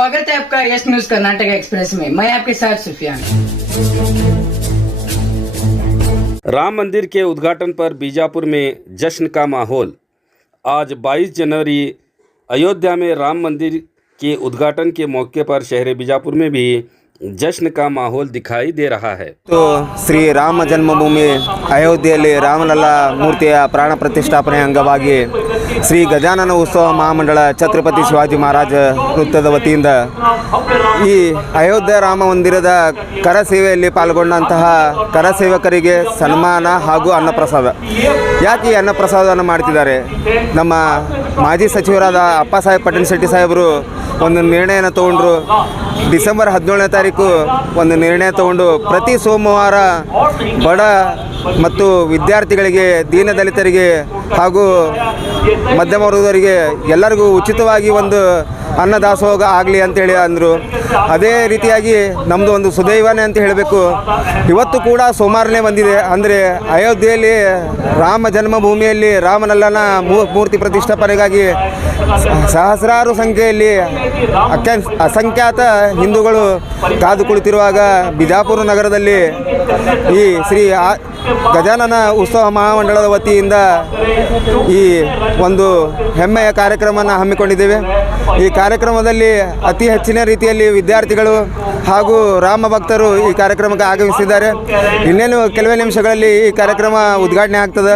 स्वागत है आपका यस न्यूज कर्नाटक एक्सप्रेस में। मैं आपके साथ सुफियान। राम मंदिर के उद्घाटन पर बीजापुर में जश्न का माहौल। आज 22 जनवरी अयोध्या में राम मंदिर के उद्घाटन के मौके पर शहर बीजापुर में भी जश्न का माहौल दिखाई दे रहा है। तो ಶ್ರೀ ರಾಮ ಜನ್ಮಭೂಮಿ ಅಯೋಧ್ಯೆಯಲ್ಲಿ ರಾಮಲಲ್ಲಾ ಮೂರ್ತಿಯ ಪ್ರಾಣ ಪ್ರತಿಷ್ಠಾಪನೆ ಅಂಗವಾಗಿ ಶ್ರೀ ಗಜಾನನ ಉತ್ಸವ ಮಹಾಮಂಡಳ ಛತ್ರಪತಿ ಶಿವಾಜಿ ಮಹಾರಾಜ ವೃತ್ತದ ವತಿಯಿಂದ ಈ ಅಯೋಧ್ಯೆ ರಾಮ ಮಂದಿರದ ಕರ ಸೇವೆಯಲ್ಲಿ ಪಾಲ್ಗೊಂಡಂತಹ ಕರ ಸೇವಕರಿಗೆ ಸನ್ಮಾನ ಹಾಗೂ ಅನ್ನಪ್ರಸಾದ. ಯಾಕೆ ಈ ಅನ್ನಪ್ರಸಾದವನ್ನು ಮಾಡ್ತಿದ್ದಾರೆ? ನಮ್ಮ ಮಾಜಿ ಸಚಿವರಾದ ಅಪ್ಪಾಸಾಹೇಬ್ ಪಟೇಲ್ ಶೆಟ್ಟಿ ಸಾಹೇಬರು ಒಂದು ನಿರ್ಣಯನ ತಗೊಂಡ್ರು. ಡಿಸೆಂಬರ್ 17ನೇ ತಾರೀಕು ಒಂದು ನಿರ್ಣಯ ತಗೊಂಡು ಪ್ರತಿ ಸೋಮವಾರ ಬಡ ಮತ್ತು ವಿದ್ಯಾರ್ಥಿಗಳಿಗೆ, ದೀನದಲಿತರಿಗೆ ಹಾಗೂ ಮಧ್ಯಮ ವರ್ಗದವರಿಗೆ ಎಲ್ಲರಿಗೂ ಉಚಿತವಾಗಿ ಒಂದು ಅನ್ನದಾಸೋಹ ಆಗಲಿ ಅಂತೇಳಿ ಅಂದರು. ಅದೇ ರೀತಿಯಾಗಿ ನಮ್ಮದು ಒಂದು ಸುದೈವನೇ ಅಂತ ಹೇಳಬೇಕು. ಇವತ್ತು ಕೂಡ ಸೋಮವಾರನೇ ಬಂದಿದೆ. ಅಂದರೆ ಅಯೋಧ್ಯೆಯಲ್ಲಿ ರಾಮ ಜನ್ಮಭೂಮಿಯಲ್ಲಿ ರಾಮನಲ್ಲನ ಮೂರ್ತಿ ಪ್ರತಿಷ್ಠಾಪನೆಗಾಗಿ ಸಹಸ್ರಾರು ಸಂಖ್ಯೆಯಲ್ಲಿ ಅಸಂಖ್ಯಾತ ಹಿಂದೂಗಳು ಕಾದು ಕುಳಿತಿರುವಾಗ ಬಿಜಾಪುರ ನಗರದಲ್ಲಿ ಈ ಶ್ರೀ ಗಜಾನನ ಉತ್ಸವ ಮಹಾಮಂಡಳದ ವತಿಯಿಂದ ಈ ಒಂದು ಹೆಮ್ಮೆಯ ಕಾರ್ಯಕ್ರಮವನ್ನು ಹಮ್ಮಿಕೊಂಡಿದ್ದೇವೆ. ಈ ಕಾರ್ಯಕ್ರಮದಲ್ಲಿ ಅತಿ ಹೆಚ್ಚಿನ ರೀತಿಯಲ್ಲಿ ವಿದ್ಯಾರ್ಥಿಗಳು ಹಾಗೂ ರಾಮ ಭಕ್ತರು ಈ ಕಾರ್ಯಕ್ರಮಕ್ಕೆ ಆಗಮಿಸಿದ್ದಾರೆ. ಇನ್ನೇನು ಕೆಲವೇ ನಿಮಿಷಗಳಲ್ಲಿ ಈ ಕಾರ್ಯಕ್ರಮ ಉದ್ಘಾಟನೆ ಆಗ್ತದೆ.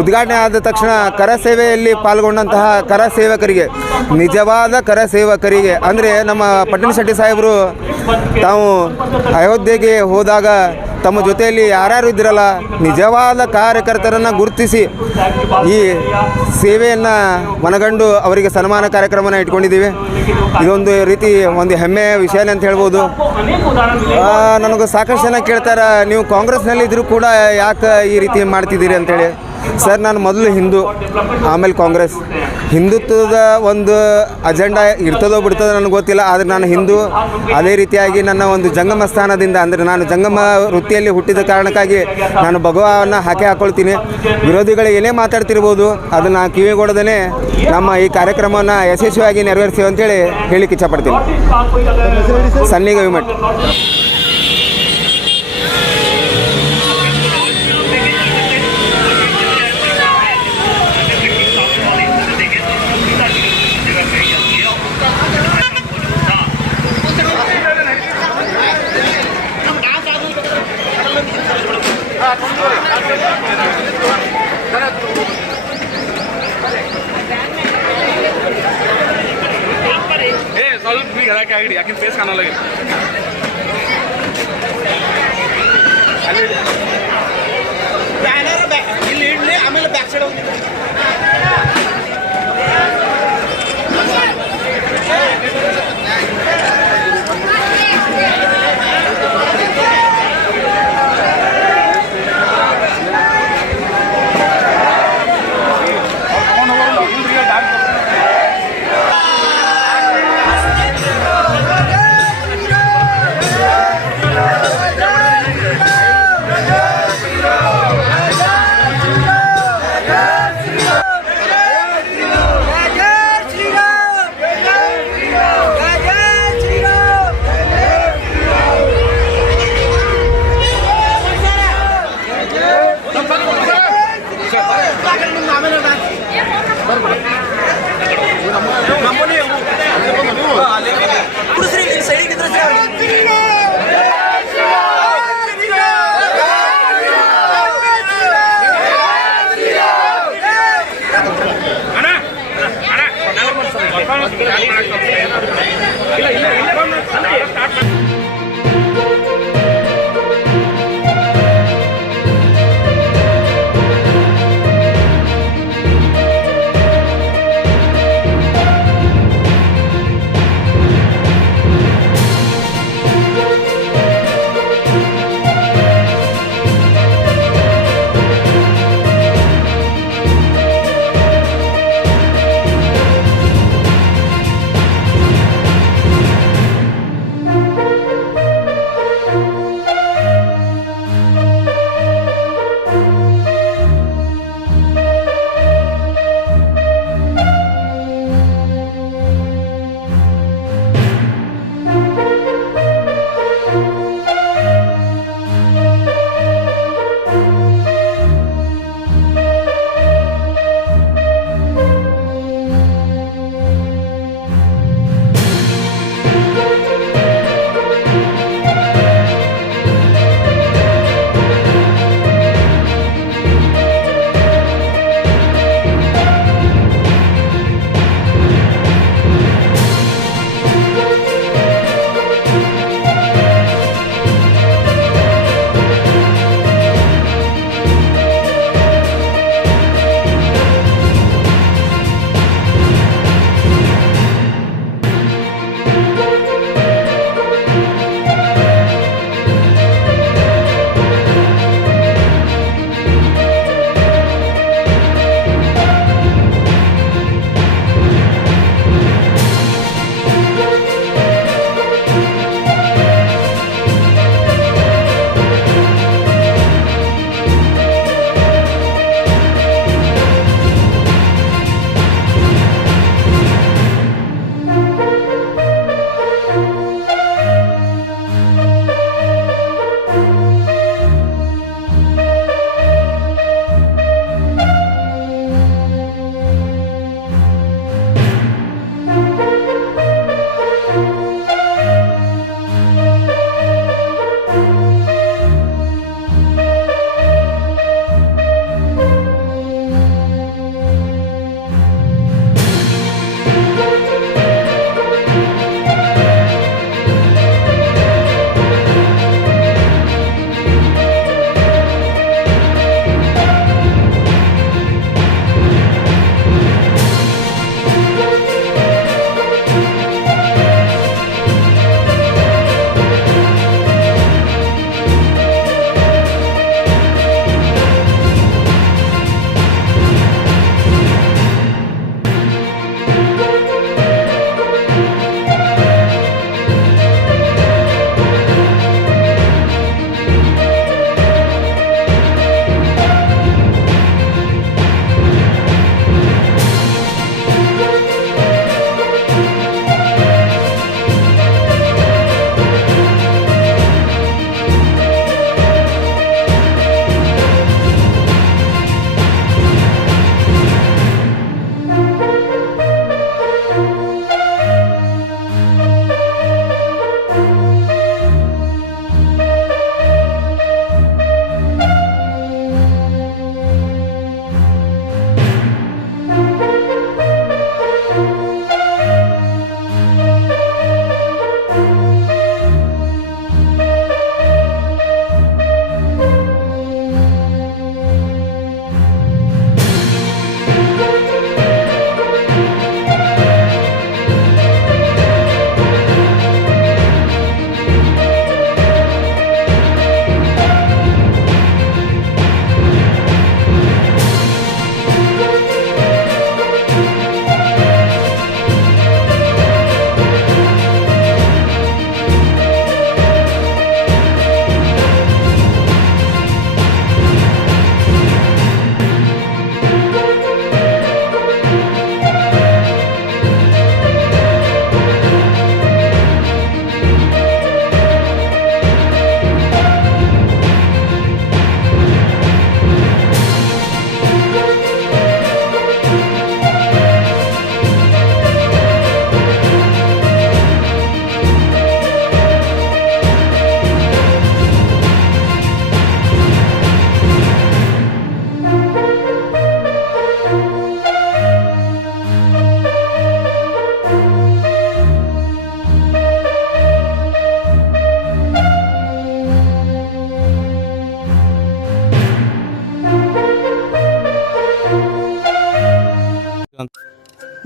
ಉದ್ಘಾಟನೆ ಆದ ತಕ್ಷಣ ಕರ ಸೇವೆಯಲ್ಲಿ ಪಾಲ್ಗೊಂಡಂತಹ ಕರ ಸೇವಕರಿಗೆ, ನಿಜವಾದ ಕರ ಸೇವಕರಿಗೆ, ಅಂದರೆ ನಮ್ಮ ಪಟೇಲ್ ಶೆಟ್ಟಿ ಸಾಹೇಬರು ತಾವು ಅಯೋಧ್ಯೆಗೆ ಹೋದಾಗ ತಮ್ಮ ಜೊತೆಯಲ್ಲಿ ಯಾರ್ಯಾರು ಇದ್ದಿರಲ್ಲ, ನಿಜವಾದ ಕಾರ್ಯಕರ್ತರನ್ನು ಗುರುತಿಸಿ ಈ ಸೇವೆಯನ್ನು ಮನಗಂಡು ಅವರಿಗೆ ಸನ್ಮಾನ ಕಾರ್ಯಕ್ರಮನ ಇಟ್ಕೊಂಡಿದ್ದೀವಿ. ಇದೊಂದು ರೀತಿ ಒಂದು ಹೆಮ್ಮೆಯ ವಿಷಯನೇ ಅಂತ ಹೇಳ್ಬೋದು. ನನಗೆ ಸಾಕಷ್ಟು ಜನ ಕೇಳ್ತಾರೆ, ನೀವು ಕಾಂಗ್ರೆಸ್ನಲ್ಲಿ ಇದ್ದರೂ ಕೂಡ ಯಾಕೆ ಈ ರೀತಿ ಮಾಡ್ತಿದ್ದೀರಿ ಅಂತೇಳಿ. ಸರ್, ನಾನು ಮೊದಲು ಹಿಂದೂ, ಆಮೇಲೆ ಕಾಂಗ್ರೆಸ್. ಹಿಂದುತ್ವದ ಒಂದು ಅಜೆಂಡಾ ಇರ್ತದೋ ಬಿಡ್ತದೋ ನನಗೆ ಗೊತ್ತಿಲ್ಲ, ಆದರೆ ನಾನು ಹಿಂದೂ. ಅದೇ ರೀತಿಯಾಗಿ ನನ್ನ ಒಂದು ಜಂಗಮ ಸ್ಥಾನದಿಂದ, ಅಂದರೆ ನಾನು ಜಂಗಮ ವೃತ್ತಿಯಲ್ಲಿ ಹುಟ್ಟಿದ ಕಾರಣಕ್ಕಾಗಿ ನಾನು ಭಗವಾನನ್ನು ಹಾಕೊಳ್ತೀನಿ. ವಿರೋಧಿಗಳು ಏನೇ ಮಾತಾಡ್ತಿರ್ಬೋದು, ಅದನ್ನು ಕಿವಿಗೊಡದೇ ನಮ್ಮ ಈ ಕಾರ್ಯಕ್ರಮವನ್ನು ಯಶಸ್ವಿಯಾಗಿ ನೆರವೇರಿಸ್ತೀವಿ ಅಂತೇಳಿ ಹೇಳಿಕ್ಕೆ ಇಚ್ಛಪಡ್ತೀನಿ. ಸನ್ನಿ ಗವಿಮಠ್. ಯಾಕೆ ಫೇಸ್ ಕಾಣಲ್ಲ ಇಲ್ಲಿ ಇಡ್ಲಿ, ಆಮೇಲೆ ಬ್ಯಾಕ್ ಸೈಡ್ ಹೋಗಿ.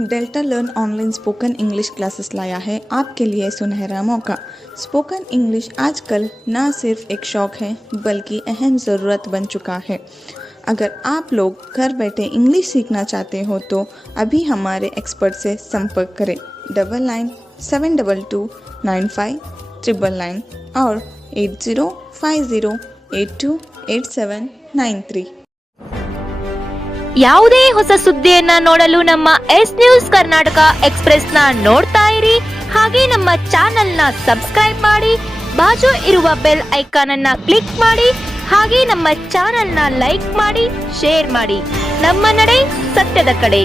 Delta learn online spoken English classes लाया है आपके लिए सुनहरा मौका। स्पोकन इंग्लिश आजकल ना सिर्फ एक शौक़ है बल्कि अहम ज़रूरत बन चुका है। अगर आप लोग घर बैठे इंग्लिश सीखना चाहते हो तो अभी हमारे एक्सपर्ट से संपर्क करें 9972295999 और 8050828793। ಯಾವುದೇ ಹೊಸ ಸುದ್ದಿಯನ್ನ ನೋಡಲು ನಮ್ಮ ಎಸ್ ನ್ಯೂಸ್ ಕರ್ನಾಟಕ ಎಕ್ಸ್‌ಪ್ರೆಸ್‌ನ ನೋಡ್ತಾ ಇರಿ, ಹಾಗೆ ನಮ್ಮ ಚಾನೆಲ್‌ನ ಸಬ್ಸ್ಕ್ರೈಬ್ ಮಾಡಿ, ಬಾಜು ಇರುವ ಬೆಲ್ ಐಕಾನ್ ಅನ್ನ ಕ್ಲಿಕ್ ಮಾಡಿ, ಹಾಗೆ ನಮ್ಮ ಚಾನೆಲ್‌ನ ಲೈಕ್ ಮಾಡಿ, ಶೇರ್ ಮಾಡಿ. ನಮ್ಮ ನಡೆ ಸತ್ಯದ ಕಡೆ.